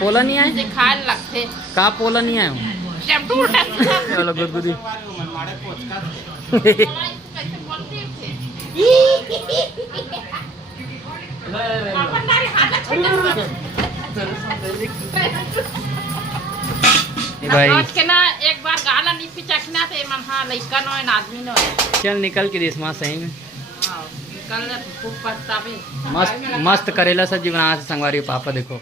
पोला नहीं आए खाए लगते का पोला नहीं आए चलो गुदगुदी भाई के ना एक बार गाला नहीं पिचकना थे मन हां लइका नो आदमी नो चल निकल के देश मां सही में कल खूब पछतावे मस्त करेला सब्जी बना संगवारी पापा देखो।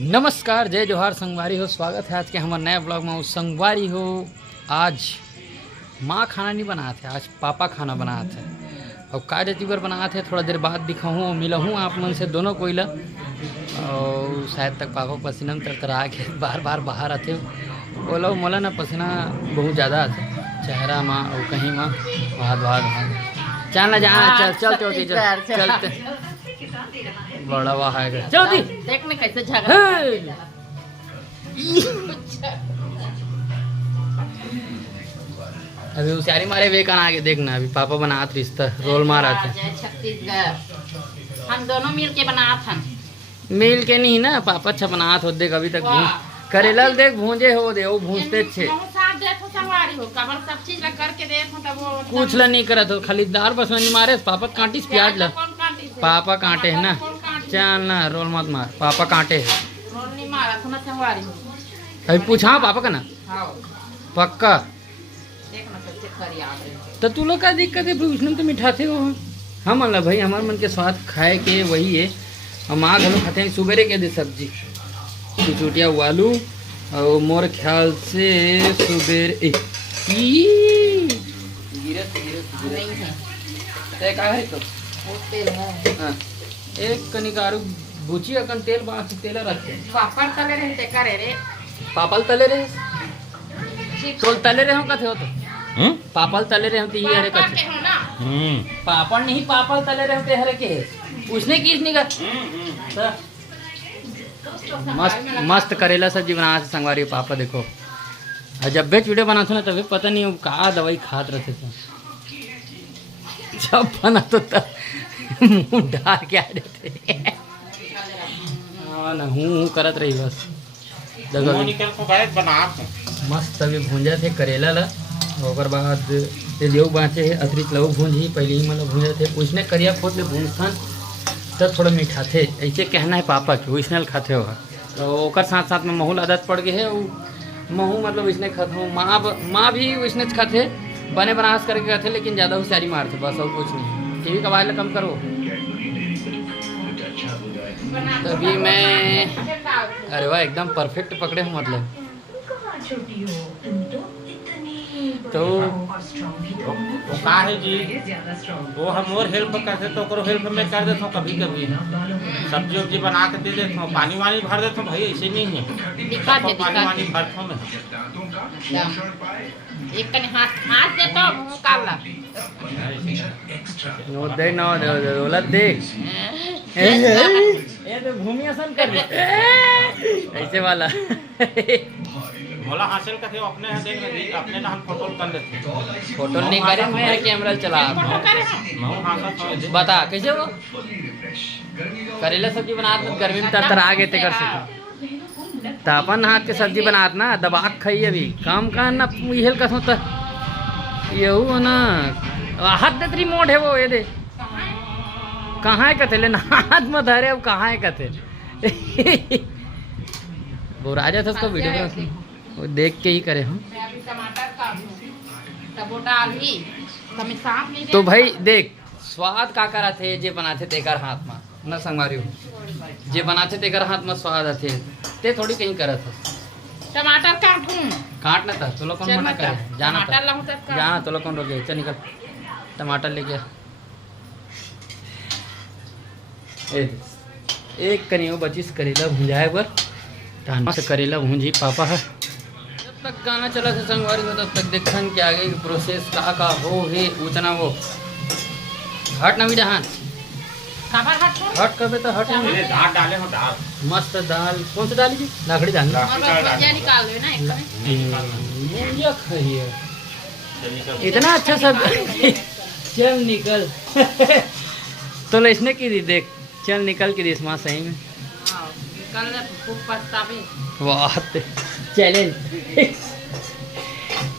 नमस्कार जय जोहार संगवारी हो, स्वागत है आज के हमारे नए ब्लॉग में। संगवारी हो आज माँ खाना नहीं बनाए थे, आज पापा खाना बनाए थे और काज अतीबर बनाए थे। थोड़ा देर बाद दिखाऊँ मिलूँ आप मन से दोनों कोई ला और शायद तक पापा पसीना में तरतरा के बार बार बाहर आते बोला मोला ना पसीना बहुत ज़्यादा आते चेहरा माँ और कहीं माँ भाद भाद भाद चल ना जहाँ चल चलते चलते बड़ा वाह है चलती देखने कैसे झगड़ा अभी उसारी मारे वे कहाँ आगे देखना। अभी पापा बना रिश्ता रोल मारा था छत्तीसगढ़ हम दोनों मिल के बना था मिल के नहीं ना पापा अच्छा बना था देख अभी तक करेला देख भूंजे हो दे वो भूंजते छे कुछ ला नहीं करत हो खाली दार बस नहीं मारे पापा कांटी से प्याज ला पापा कांटे है ना चल ना रोल मत मार पापा कांटे है अभी पूछा पापा का ना पक्का तो तू लोग का दिक्कत है उसने तो मिठा थे वो हम अल्लाह भाई हमारे मन के स्वाद खाए के वही है। हम माँ घरों खाते हैं सुबेरे के दे सब्जी चुटिया आलू और मोर ख्याल से सुबेरे एक कनिकारू बुची अकन तेल बात तेल रखे पापड़ तले रहते करे रे पापल तले रहे तोल तले रहे हो कथे हो तो पापल तले रहे होते ही हरे कथे पापड़ नहीं पापल तले रहे होते हरे के उसने किस नहीं कर मस्त मस्त करेला सब्जी बना संगवारी पापा देखो। और जब बेच वीडियो बनाते ना तभी पता नहीं कहा दवाई खात रहते थे जब बना तो मुँह डाल के आ जाते ना हूँ करत रही बस मस्त अभी भूंजा थे करेला ला और बाद लेऊ बाँचे है अतिरिक्त लऊ भूंज ही पहले ही मतलब भूंजा थे उसने करिया खोद ले भूंजथन तब थोड़ा मीठा थे ऐसे कहना है पापा कि ओरिजिनल खाते हो तो ओकर साथ साथ में महू आदत पड़ गई है वो महू मतलब इसने खाते हो माँ भी इसने खाते बने बनास करके खाते लेकिन ज़्यादा होशियारी मारते बस और कुछ नहीं टीवी का वायरल कम करो। तभी मैं अरे वाह एकदम परफेक्ट पकड़े हूँ मतलब तो का है जी वो हम और हेल्प करते तो करो हेल्प में कर देता हूँ कभी कभी सब्जी वब्जी बना के दे देता हूँ पानी वानी भर देता हूँ भाई ऐसे नहीं है पानी वानी भरता हूँ मैं एक कने हाथ दे तो मुंह काला नो दे नो दौलत देख ये तो भूमि आसन कर ऐसे वाला मोला हासिल करते हो अपने देख ले अपने ना हम फोटो कर लेते फोटो नहीं करे मैं कैमरा चला बता कैसे वो करेला सब्जी बना गर्मी में तरतरा गए थे कर सके तो अपन हाथ के सब्जी बनात ना दबा खाइए अभी काम का ना हेल का सोता यहू ना हाथ दे रिमोट है वो ये दे कहाँ है कथे लेना हाथ में धरे अब कहाँ है कथे वो राजा था उसका वीडियो वो देख के ही करे हम तो भाई देख स्वाद का करा थे जे बनाते तेकर हाथ में न संगवारी जे बनाते तेकर हाथ में स्वाद आते ते थोड़ी कहीं करत टमाटर काटना था तो लोग कौन मना करे जाना तो लोग कौन रोके चल निकल टमाटर लेके एक कनियो बचिस करेला भुंजाए बर टाइम से करेला भूंजी पापा है जब तक गाना चला था संगवारी हो तब तक देखन कि आगे की प्रोसेस का हो है उतना वो हट ना मीठा हाथ हट कर तो हट दाल डाले हो दाल मस्त दाल कौन सी दाल जी लाखड़ी दाल खाइए इतना अच्छा सब चल निकल तो इसने की दी देख चल निकल के दी माँ सही में निकल ले खूब पछतावे। वाह चैलेंज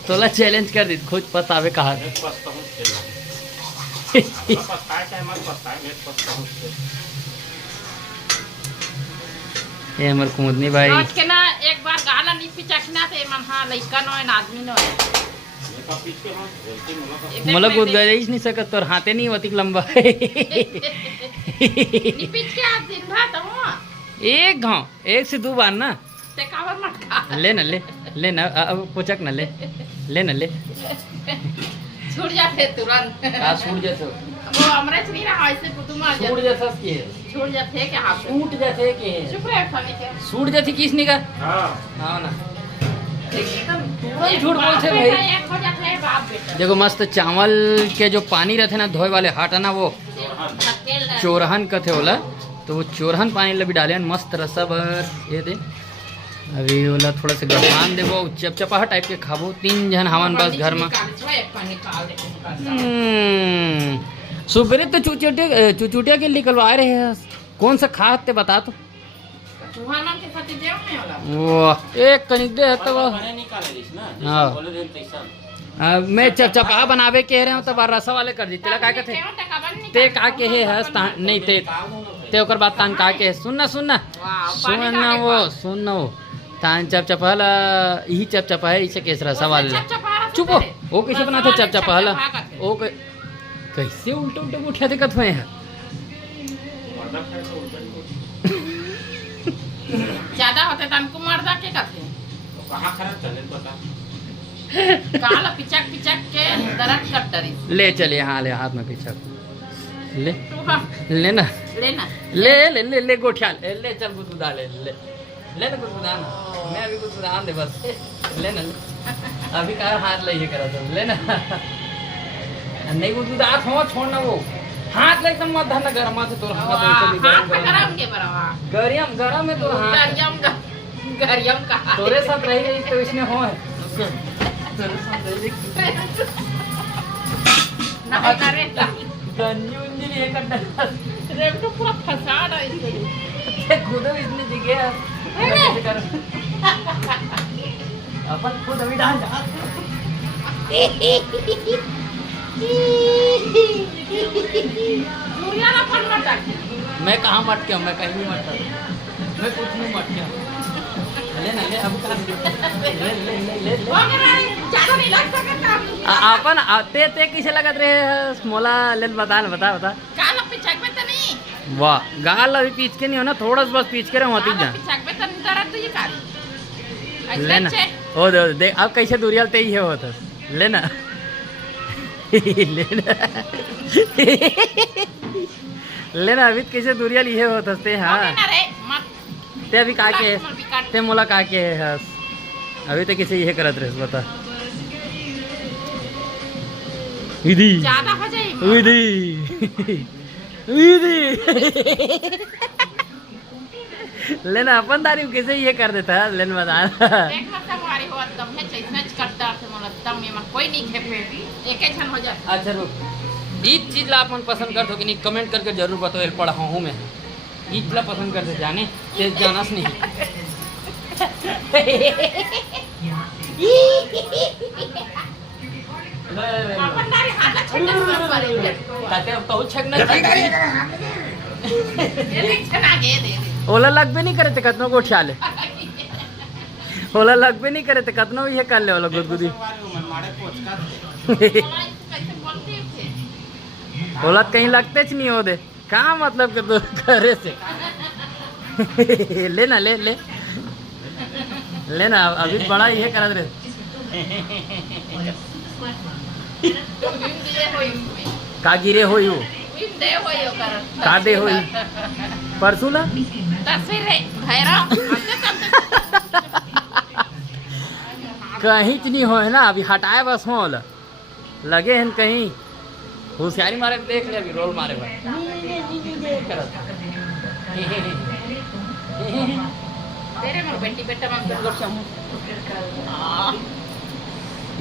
तोला चैलेंज कर दी खुद पछतावे कहा मैं पछताऊँ खेला पछताए चाहे मत पछताए मैं पछताऊँ ये हमर कुमुदनी भाई आज के ना एक बार गाला नहीं पिचकना थे मन हाँ लइका नो है आदमी नो है। मला कूद गए नहीं सकत तोर हाथे नहीं होती लंबा नहीं पिच के आप दिन भर तो एक घाव एक से दो बार ना ते कावर मत खा ले ना अब पुचक ना ले ना ले छूट जाते तुरंत। छूट जैसे वो अमरेश नहीं रहा ऐसे कुतुब आ छूट जाते जैसा की है छूट जाते क्या हाथ से? छूट जैसे के चुप रहे खाने के छूट जैसी किसने का हाँ हाँ ना एकदम तुरंत झूठ बोलते भाई। एक हो जाता है बाप बेटा देखो मस्त चावल के जो पानी रहते ना धोए वाले हटाना वो अकेले चोरहन कथे होला तो वो चोरहन पानी लबी डाले मस्त रसा भर ये दे अभी ओला थोड़ा सा गरमान देबो चपचपाहा टाइप के खाबो 3 जन हवन बस घर में सुबह तो चुचुटिया के निकलवा रहे हैं कौन सा खाद ते बता तो वो एक कनिक दे है तो वो हाँ मैं चपचपाहा बनावे के रहे हूँ तब रसा वाले कर दी तेला का कहते ते का के है नहीं ते ओकर बाद तान का के सुनना वो तान चपचपाला यही चपचपा है इसे केसरा सवाल चुप हो वो कैसे बनाते चपचपाला वो कैसे उल्टे उठा दिक्कत हुए हैं ज्यादा होते तन को मर्दा के कहते कहाँ खराब चले पता काला पिचक के दरद कटरी ले चलिए हाँ ले हाथ में पीछा ले लेना लेना ले गोठिया ले चल गुदगुदा ले ना गुदगुदा ना मैं अभी गुदगुदा दे बस ले ना अभी का हाथ ले ये करा तो ले ना नहीं गुदगुदा हो छोड़ना वो हाथ ले एकदम मत धरना गरमा से तोर हाथ ऐसे गरम के बरावा गरम में तोर हाथ गरियम का तोरे साथ रही तो इसमें हो है ना करे गंजी उंजी ये करना रे तो पूरा फंसा रहा है इसको खुद इसने जगह अपन खुद अभी डाल मैं कहाँ मट गया मैं कहीं नहीं मटता मैं कुछ नहीं मट गया ले अब ले अपन ते किसे लगत रहे मोला ले बता काला पिचक में तो नहीं वाह गाल अभी पीछ के नहीं हो ना थोड़ा सा बस पीछ के रहे होती जा पिचक में तो दर्द ये काली लेना ओ देख अब कैसे दूरियाल ते ही है होता लेना लेना अभी कैसे दूरियाल ये होता ते हाँ ते अभी का के ते मोला का के है अभी तो किसी ये करत रहे बता विधि ज्यादा हो जाए विधि लेना अपन तारीफ कैसे ये कर देता है लेन बता एक मतलब हमारी हो तब है चैसनच करता से मोला तब में कोई नहीं खेपे एक ही छन हो जाए। अच्छा रुक ई चीज ला अपन पसंद कर दो कि नहीं कमेंट करके जरूर बताओ पढ़ा हूँ मैं ई चीज ला पसंद करते जाने ते जानस नहीं अपन दारी हाथ छन पड़े ताते अब तो छक ना ये छना के दे ओला लगबे नहीं करे ते कतनो को ठाले ओला लगबे नहीं करे ते कतनो ये कर ले ओला गुदगुदी ओला कहीं लगते च नहीं हो दे कहाँ मतलब के तो करे से लेना लेना अभी बड़ा ये करत रहे का गिरे होई हो का दे होई परसों ना कहीं च नहीं हो है ना अभी हटाए बस हो लगे हैं कहीं होशियारी मारे देख ले अभी रोल मारे भाई तेरे मोर बेटी बेटा मन कर समूह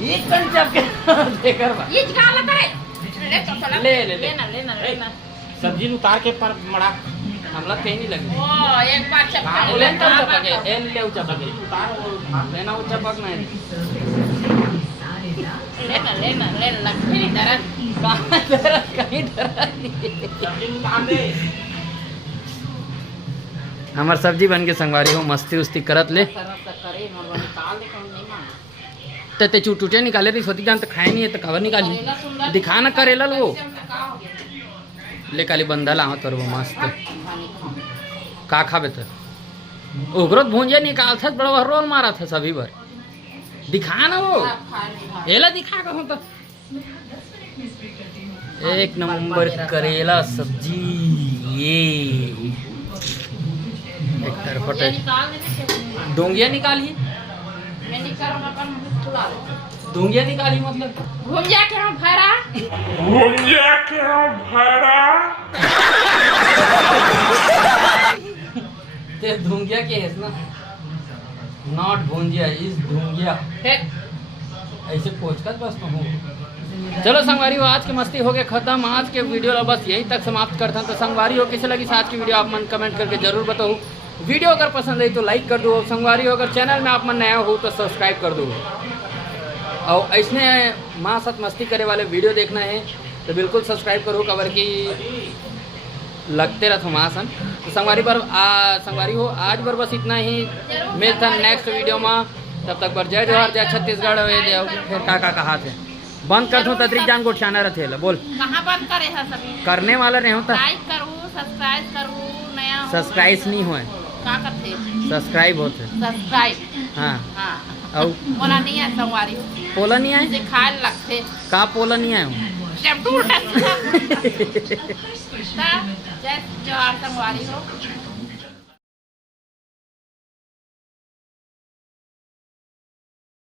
एक कन जब के देकर बा ये गाला करे ले तो ले लेना सब्जी उतार के पर मड़ा हमला कहीं नहीं लगी ओ एक बार चपका लेन तो चपके एन ले चपके लेना वो चपक नहीं लेना लगती दर्द कहाँ दर्द कहीं दर्द नहीं हमार सब्जी बन के संगवारी हो मस्ती उस्ती करत ले करे मोर निकाल दे कौन नहीं मां ते चूटूटे निकाले रही सोती जान तो खाए नहीं है तो कवर निकाली दिखा ना करेला वो ले काली बंदा ला तोर वो मस्त का खाबे तो ओकरो भूंजे निकाल था बड़ा रोल मारा था सभी बार दिखा ना वो एला दिखा कहो तो एक नंबर करेला सब्जी ये एक तरफ निकाल दे डोंगिया निकाली मैं निकालूंगा पर मुझे खुला दे डोंगिया निकाली मतलब भुंजा के हम भरा ते ढूंगिया के है ना नॉट भुंजिया इज ढूंगिया ऐसे पूछ कर बस तो हूँ चलो संगवारी हो आज की मस्ती हो गए खत्म आज के वीडियो बस यहीं तक समाप्त करता हूँ तो संगवारी हो कैसे लगी आज की वीडियो आप मन कमेंट करके जरूर बताओ वीडियो अगर पसंद आई तो लाइक कर दो संगवारी हो अगर चैनल में आप मन नया हो तो सब्सक्राइब कर दो और ऐसने माँ साथ मस्ती करे वाले वीडियो देखना है तो बिल्कुल सब्सक्राइब करो कवर की लगते रहो माँ सन तो संगवारी हो आज बार बस इतना ही मिलता नेक्स्ट वीडियो में तब तक पर जय जोहार जय छत्तीसगढ़ फिर का कहा थे बंद कर दूँ तत्रिक जान गोठाना रहे बोल कहाँ बंद करे है सभी करने वाला नहीं होता लाइक करूँ सब्सक्राइब करूँ नया सब्सक्राइब नहीं हुए का करते सब्सक्राइब होते सब्सक्राइब हाँ हाँ और बोला नहीं है संगवारी पोला नहीं आए सिखाए लगते का पोला नहीं आए जब दूर जय जोहार संगवारी हो